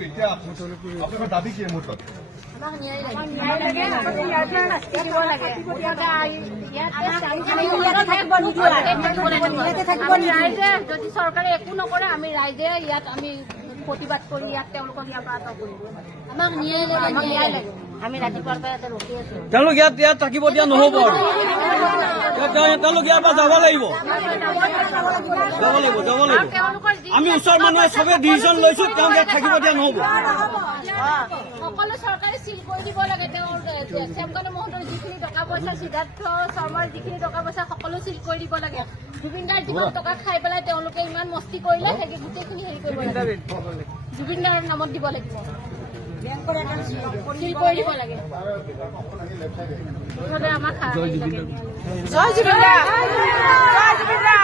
এতিয়া আপোনাৰ দাবী কি মুহূৰ্তত যদি চৰকাৰে একো নকৰে আমি ৰাইজে ইয়াত আমি প্ৰতিবাদ কৰি ইয়াত তেওঁলোকক ইয়াৰ পৰা আঁতৰ কৰিব আমাক ন্যায় লাগে আমি ৰাতিপুৱাৰ পৰা ইয়াতে ৰখি আছো তেওঁলোক ইয়াত থাকিব দিয়া নহ'ব তেওঁলোক ইয়াৰ পৰা যাব লাগিব আমি ওচৰৰ মানুহে চবে ডিচিশ্যন লৈছো তেওঁ ইয়াত থাকিব দিয়া নহ'ব সকলো চৰকাৰে চিল কৰি দিব লাগে তেওঁৰ শ্যামকানু মহন্তৰ যিখিনি টকা পইচা সিদ্ধাৰ্থ শৰ্মাৰ যিখিনি টকা পইচা সকলো চিল কৰি দিব লাগে জুবিন দাৰ যিমান টকা খাই পেলাই তেওঁলোকে ইমান মস্তি কৰিলে সেই গোটেইখিনি হেৰি কৰিব লাগে জুবিন দাৰ নামত দিব লাগিব বেংকৰ একাউণ্ট চিল কৰি দিব লাগে আমাক জয় জুবিন দা